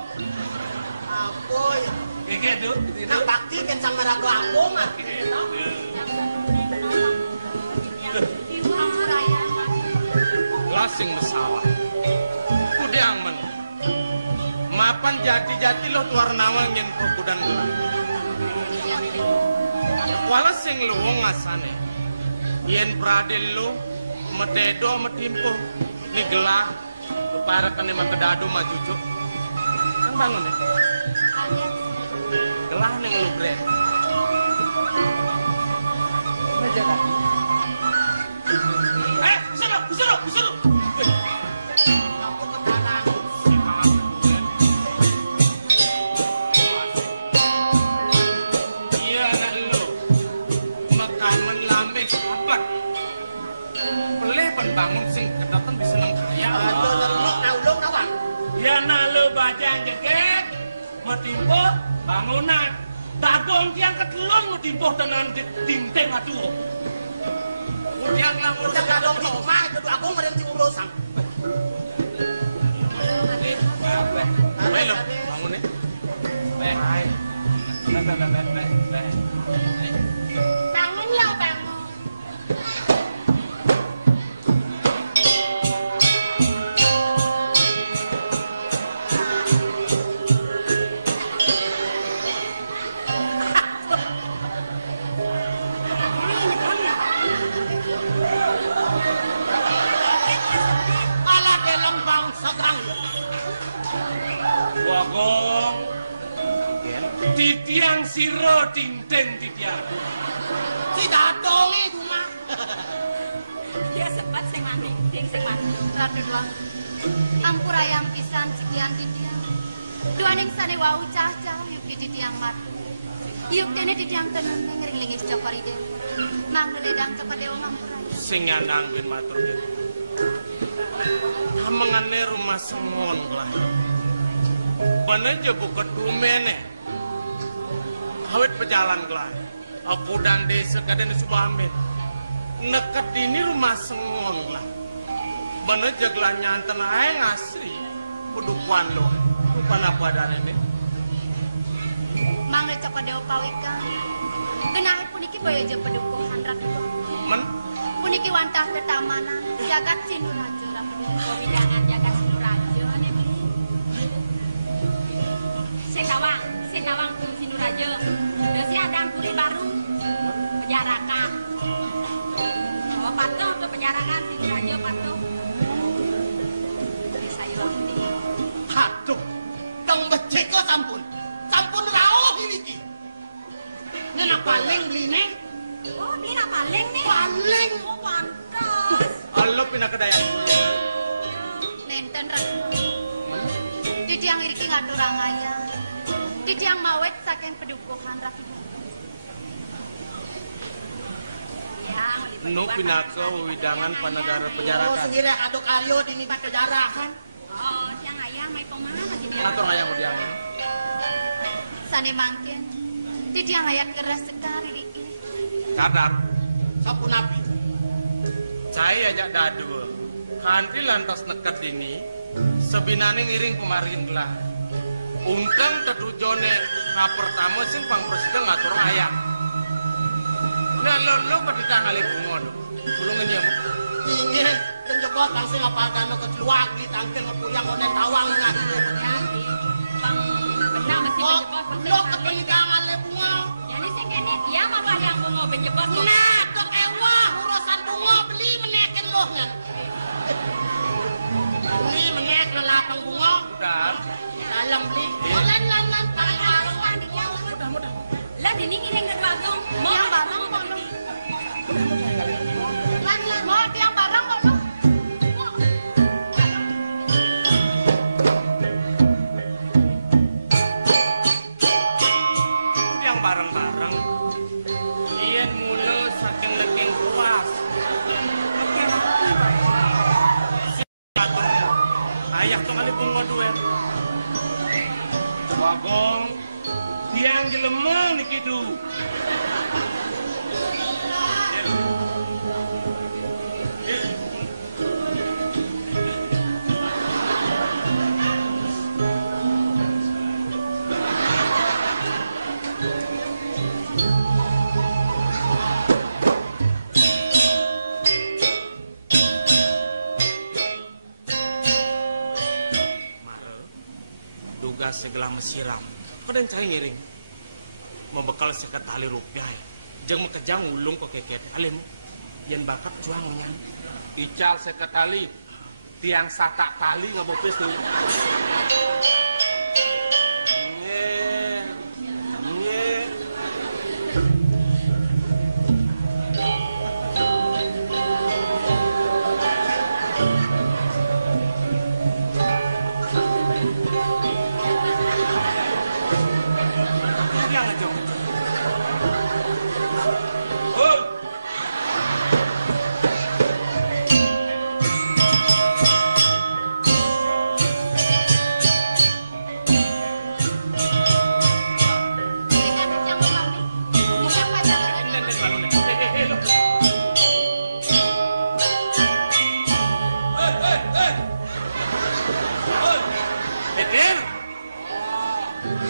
Apoy. Iki tuh. Nak bakti kan sang merago ampung ah. Lasing masalah. Kudang men. Mapan jati-jati lo tuar nawang yang kudang lo. Wala sing lo ngasane. Yen pradel lo metedo metimpo ni gelah para kene makedado majujuk. Kan bangun ya. Gelah ning lu bre. Suruh. Iya nak lu. Makanan lambe apa? Pelih bangun sing kedaten bisa nang kaya. Aduh, naulung nawang. Ya nak lu bajang jeget. Metimpo bangunan. Bagong tiang ketelung metimpo tenan tinting atuh. Udiang lah Udah kadong di rumah, itu aku merenti urusan. Baik lo, bangun nih. Baik. Bangun ya, bangun. Ala dalam bangsa gang. Bagong. Titiang siro tinting titiang. Tidak dong itu mah. Dia sempat sing mati, sing mati. Ratu doang. Ampur ayam pisan sekian titiang. Dua ning sane wau cah-cah yuk di titiang mati. Yuk dene titiang tenun ngering-lingi cokori dewe. Mang ledang kepada ampur. Sing nyanangkeun matur gitu. Hamangane rumah sengon lah. Bana jebu kedumene. Awet pejalan kelan. Aku dan desa kadang Subambe. Nekat ini rumah sengon lah. Bana jaglan nyanten ae ngasri. Kudukuan lo. Bukan apa adane ini. Mang lecok pada pawikan. Genahe puniki baya je pedukuhan ratu. Men Puniki wantah tetamanan jagat Sinurajo ratu. Pemindangan jagat Sinurajo. Senawang pun Sinurajo. Desi adang puri baru. Penjarakan. Oh patuh ke penjarakan Sinurajo patuh. Saya ini. Hatuh. Kang beceko sampun. Sampun rauh ini. Nena paling beli nih. Oh ini paling nih. Paling. Oh pantas. Allah pindah ke daya. Nenten ratu. Didi yang iriki ngatur rangaya. Didi yang mawet saking pedukuhan ratu. Ya, Nu pindah ke widangan panegara Oh, penjarakan. sendiri aduk alio di minta penjarakan. Oh, yang ayam mai pemana gini. Ngatur ayang udiang. Sane mangkin. Didi yang ayat keras sekali iki. Kadar. Sampun api. Saya ajak dadu. Kanti lantas nekat ini. Sebinane ngiring kemarin gelah. Ungkang tetujone ka pertama sing pang presiden ngatur ayam. Nah lo ketika ngalih bungon. Kulo ngenyem. Ini penjebot langsung apa kano keluar di tangkel yang oleh tawang ngadi. Bang benar mesti Oh, penjebot lo kepenjangan le bunga. Jadi sing kene dia mah yang mau penjebot. Nah, tok ewah urusan bunga beli meneken lo nya. Beli menek lelapang bunga. Udah Dini kiring ke bagong. Tiang barang kok lu. Lan mau tiang barang kok lu. Tiang bareng-bareng. Ien mulu saking leking puas. Leking apa? Ayah tuh kali bunga duet. Bagong. Tiang jelemeng nih gitu. Tugas segala mesiram. Kadang cari ngiring. Membekal sekat tali rupiah. Jeng mekejang ulung kok keket. Alim. Yen bakap cuangnya. Ical sekat tali. Tiang satak tali nggak bopes nih.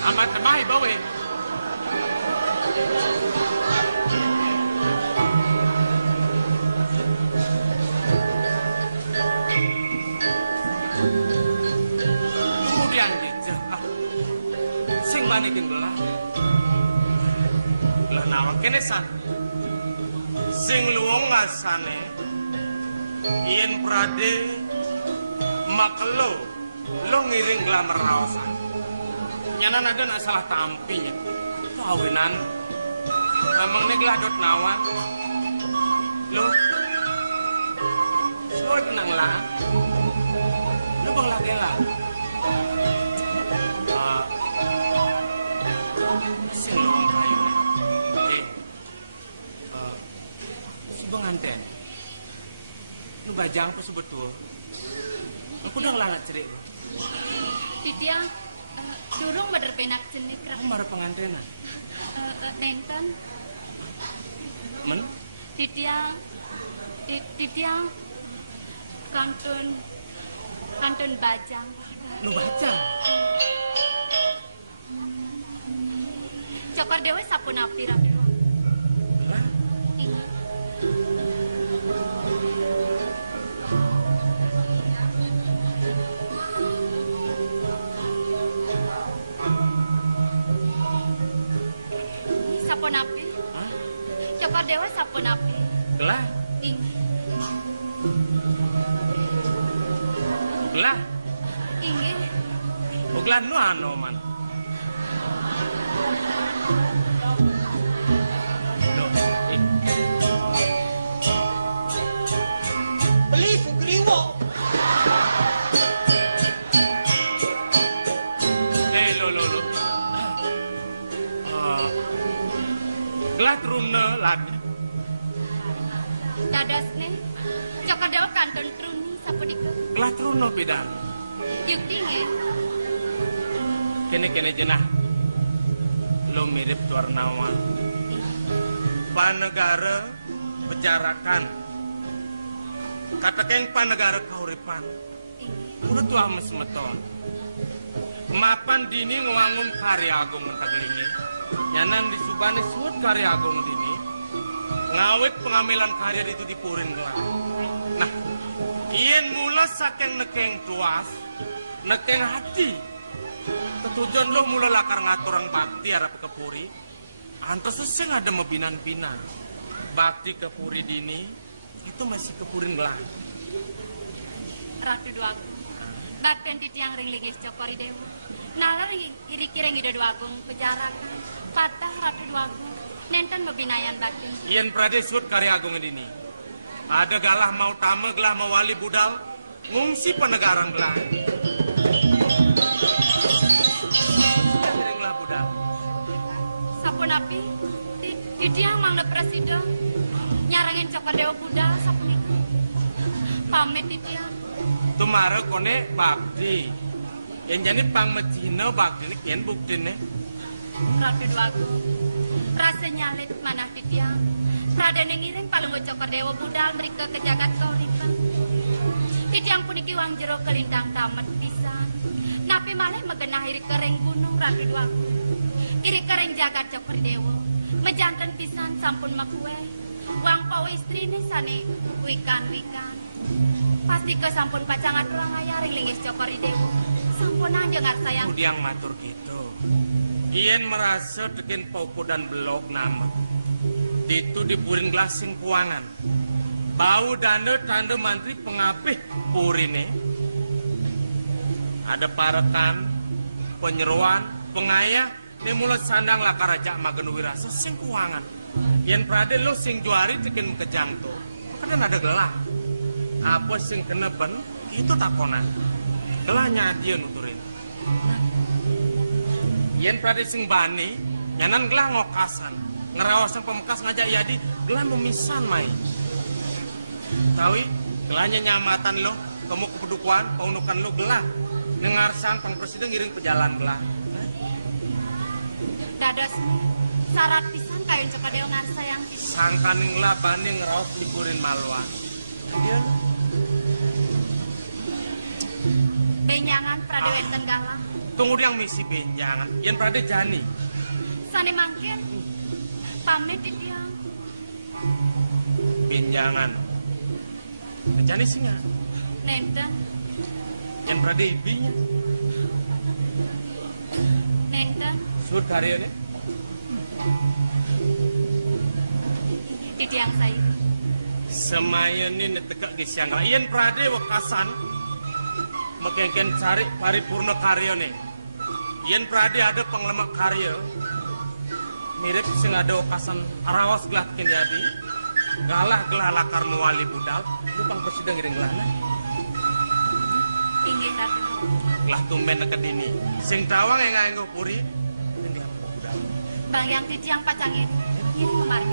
Amat tebay bawe. Kemudian dicerah. Sing manikin belah. Lah nawang kenesan. Sing luwung ngasane. Ien prade makelo lo ngiring glamour raosan. Nyanan ada nak salah tamping itu awinan emang nih geladot nawan lo tenang lah lo bang lagi lah sing lo kayu si bang anten lo bajang apa sebetul aku udah ngelangat cerik lo Tiang durung berpenak jenik rak. Kamu marah pengantinan? Nenten. Men? Titiang kantun bajang. Lu baca? Cokor dewe sapun api rak. Lah? Sapun api. Hah? Cokor dewe sapun api. Gelah? Gelah? Inggih. Gelah nu anu man. Beli sugriwo. Lo. Gelah trumna lagi. Dadas nih. Cokor dewe kantun truni sapun itu. Gelah trumna bidan. Yung dingin. Kene jenah. Lo mirip Tuarnawa. Panegara bicarakan. Kata keng panegara kauripan. Udah tua mesmeton. Mapan dini ngewangun karya agung tagelingi. Nyanan di Subani suut karya agung dini. Ngawet pengamilan karya itu dipurin gelang. Nah, ien mula saking nekeng tuas, nekeng hati. Ketujuan lo mula lakar ngaturang bakti arah kepuri. Antos seseng ada mebinan-binan. Bakti kepuri dini itu masih kepurin gelang. Ratu dua. Baten titiang ring ligis cokori dewa. Nalar kira-kira ngida dua agung pejaran. Patah ratu dua agung. Nenten mebinayan batin. Ien prade sud karya agung ini. Ada galah mau tame gelah mau wali budal. Ngungsi penegaran gelah. Kiringlah budal. Sapun api. Dia mang presiden. Nyarangin cokot dewa budal sapun itu. Pamit dia. Tumara kone bakti. Yang jadi pang macino bakti yen bukti ne. Ratu dua agung. Rasanya lit mana titiang. Raden yang ngiring paling cokot dewa budal mereka ke jagat kau rika. Titiang pun ikiwang jero kelintang tamat pisan. Napi malah megenah iri kering gunung ratu dua agung. Iri kering jagat cokot dewa. Mejantan pisan sampun makue. Wang pau istri ini sani wikan-wikan. Pasti ke sampun pacangan tulang ayah ringlingis cokot dewa. Sampun aja nggak sayang. Udiang matur gitu. Ien merasa tekin pauku dan belok nama. Itu dipurin gelasing kuangan. Bau dana tanda mantri pengapih purine. Ada parekan, penyeruan, pengayah. Ini mulut sandang lah karaja magen wirasa sing kuangan. Ien prade lo sing juari tekin kejang tuh. Kan ada gelah. Apa sing keneben itu takonan. Gelahnya dia nuturin. Yen prade sing bani, nyanan gelah ngokasan. Ngerawasan pemekas ngajak yadi, gelah memisan mai. Tawi, gelahnya nyamatan lo, kamu kepedukuan, paunukan lo gelah. Nengarsan pang presiden ngiring pejalan gelah. Dadas syarat pisan kain cekadeo ngan sayang pisan. Sangkaning lah bani ngerawas liburin maluan. Dia benyangan prade wenten galang. tunggu yang misi benjangan. Yen prade jani. Sane mangkin. Pamit dia. Benjangan. Jani singa. Nenten. Yen prade ibinya. Nenten. Sud karyanya. Titiang saya. Semayan ini netegak di siang. Yen prade wakasan. Makengken cari paripurna karya nih. Yen prade ada penglemak karya. Mirip sing ada wakasan arawas gelah kin jadi. Galah gelah lakar nuwali budal. Itu pang presiden ngiring gelah. Inggih Ratu. Gelah tumben deket ini. Sing tawang yang nganggo puri. Bang yang titiang pacangin. Ini kemarin.